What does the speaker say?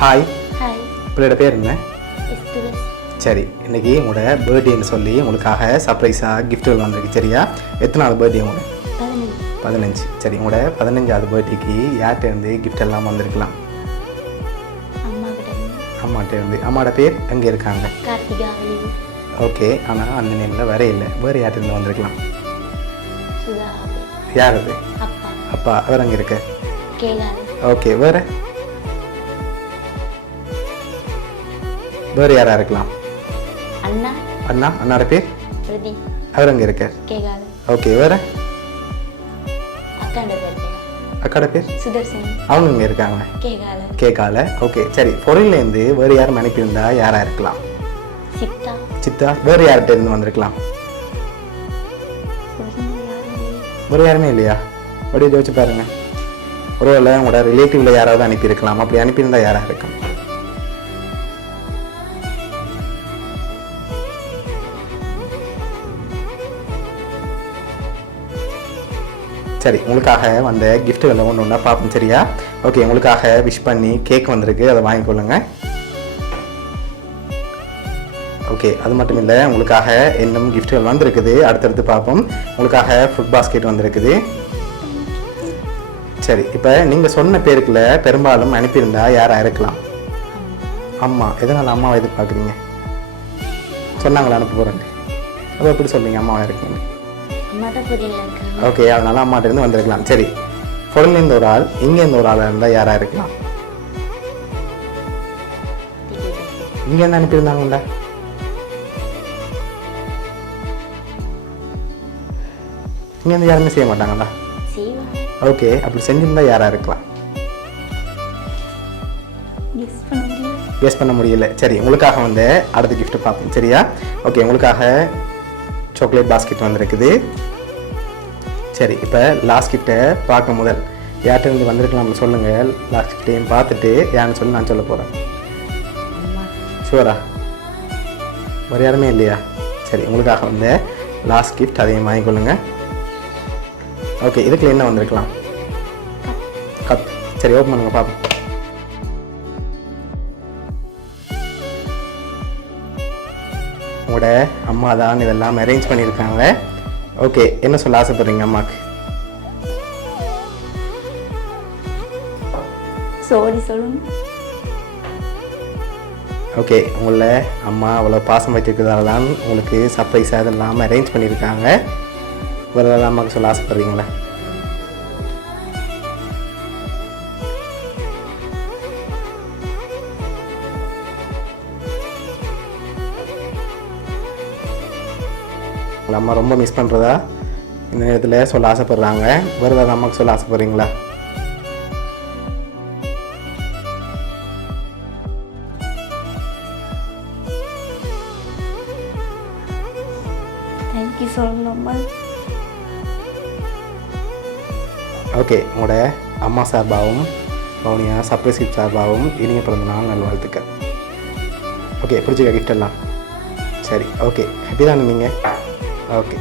Hi, hi. பிள்ளையோட பேர் என்ன? எஸ்துவஸ். சரி, இன்றைக்கி உங்களோட பர்த்டேன்னு சொல்லி உங்களுக்காக சர்ப்ரைஸாக கிஃப்ட்டுகள் வந்திருக்கு. சரியா? எத்தனாவது பர்த்டே உங்களோட? 15. சரி, உங்களோட 15வது பர்த்டேக்கு யார்கிட்டேருந்து கிஃப்ட் எல்லாம் வந்திருக்கலாம்? அம்மாட்டேருந்து. அம்மாவோட பேர் எங்கே இருக்காங்க? கார்த்திகா. ஓகே, ஆனால் அந்த நேமில் வேற இல்லை. வேறு யார்கிட்டேருந்து வந்திருக்கலாம்? சுதா. யார் அது? அப்பா. அப்பா. வேறு அங்கே இருக்க? கேளாது. ஓகே, வேறு வேறு யாராக இருக்கலாம்? அண்ணா. அண்ணாவோட பேர்? பிரதீப். அவர் அங்கே இருக்க? கேளாது. ஓகே, வேறு? அக்காட பேர்? சுதர்சனி. அவங்க இங்கே இருக்காங்க? கேட்கால. ஓகே, சரி. பொருள்லேருந்து வேறு யாரும் அனுப்பியிருந்தா யாராக இருக்கலாம்? சித்தா. வேறு யார்கிட்ட இருந்து வந்திருக்கலாம்? வேறு யாருமே இல்லையா? அப்படியே யோசிச்சு பாருங்க. ஒருவேளை உங்களோட ரிலேட்டிவ்ல யாராவது அனுப்பியிருக்கலாம். அப்படி அனுப்பியிருந்தா யாராக இருக்கும்? சரி, உங்களுக்காக வந்த கிஃப்ட்டுகளை ஒன்று ஒன்றா பார்ப்போம். சரியா? ஓகே, உங்களுக்காக விஷ் பண்ணி கேக் வந்திருக்கு, அதை வாங்கிக்கொள்ளுங்க. ஓகே, அது மட்டும் இல்லை, உங்களுக்காக இன்னும் கிஃப்ட்டுகள் வந்திருக்குது, அடுத்தடுத்து பார்ப்போம். உங்களுக்காக ஃப்ரூட் பாஸ்கெட் வந்திருக்குது. சரி, இப்போ நீங்கள் சொன்ன பேருக்குள்ள பெரும்பாலும் அனுப்பியிருந்தா யாராக இருக்கலாம்? அம்மா. எதனால் அம்மாவை எதிர்பார்க்குறீங்க? சொன்னாங்களா அனுப்ப போகிறேன்? அப்போ எப்படி சொல்றீங்க அம்மாவை இருக்குன்னு? ஓகே, அதனால அம்மாட்டிருந்து வந்திருக்கலாம். சரி, பொருள்லேருந்து ஒரு ஆள், இங்கேருந்து ஒரு ஆளாக இருந்தால் யாராக இருக்கலாம்? இங்கேருந்து அனுப்பியிருந்தாங்கல்ல? இங்கேருந்து யாருமே செய்ய மாட்டாங்களா? ஓகே, அப்படி செஞ்சிருந்தா யாராக இருக்கலாம்? கெஸ் பண்ண முடியல. சரி, உங்களுக்காக வந்து அடுத்த கிஃப்ட் பார்ப்போம். சரியா? ஓகே, உங்களுக்காக சாக்லேட் பாஸ்கெட் வந்திருக்குது. சரி, இப்போ லாஸ்ட் கிஃப்ட்டை பார்க்க முதல் யார்கிட்ட இருந்து வந்திருக்கலாம்னு சொல்லுங்கள். லாஸ்ட் கிஃப்டையும் பார்த்துட்டு யாருன்னு சொல்லி நான் சொல்ல போகிறேன். ஷுவரா? வேறு யாருமே இல்லையா? சரி, உங்களுக்காக வந்து லாஸ்ட் கிஃப்ட், அதையும் வாங்கிக்கொள்ளுங்க. ஓகே, இதுக்குள்ள என்ன வந்திருக்கலாம்? கப். சரி, ஓப்பன் பண்ணுங்க பார்ப்போம். உங்களோட அம்மா தான் இதெல்லாம் அரேஞ்ச் பண்ணியிருக்காங்க. ஓகே, என்ன சொல்ல ஆசைப்படுறீங்க அம்மாவுக்கு? சாரி சொல்லுங்க. ஓகே, உங்களை அம்மா அவ்வளோ பாசம் வச்சிருக்கிறதால தான் உங்களுக்கு சர்ப்ரைஸாக இதெல்லாம் அரேஞ்ச் பண்ணியிருக்காங்க. வேறு ஏதாவது அம்மாவுக்கு சொல்ல ஆசைப்படுறீங்களா? உங்கள் அம்மா ரொம்ப மிஸ் பண்ணுறதா இந்த நேரத்தில் சொல்ல ஆசைப்படுறாங்க. வேறு ஏதாவது அம்மாவுக்கு சொல்ல ஆசைப்படுறீங்களா? தேங்க்யூ சொல்லணும்மா. ஓகே, உங்களோட அம்மா சார்பாகவும் பவுனியா சர்ப்ரைஸ் கிஃப்ட் சார்பாகவும் இனிய பிறந்த நாள் நல்வாழ்த்துக்கள். ஓகே, பிடிச்சிக்க கிஃப்ட் எல்லாம்? சரி, ஓகே, ஹாப்பி தானே நீங்கள்? ஓகே.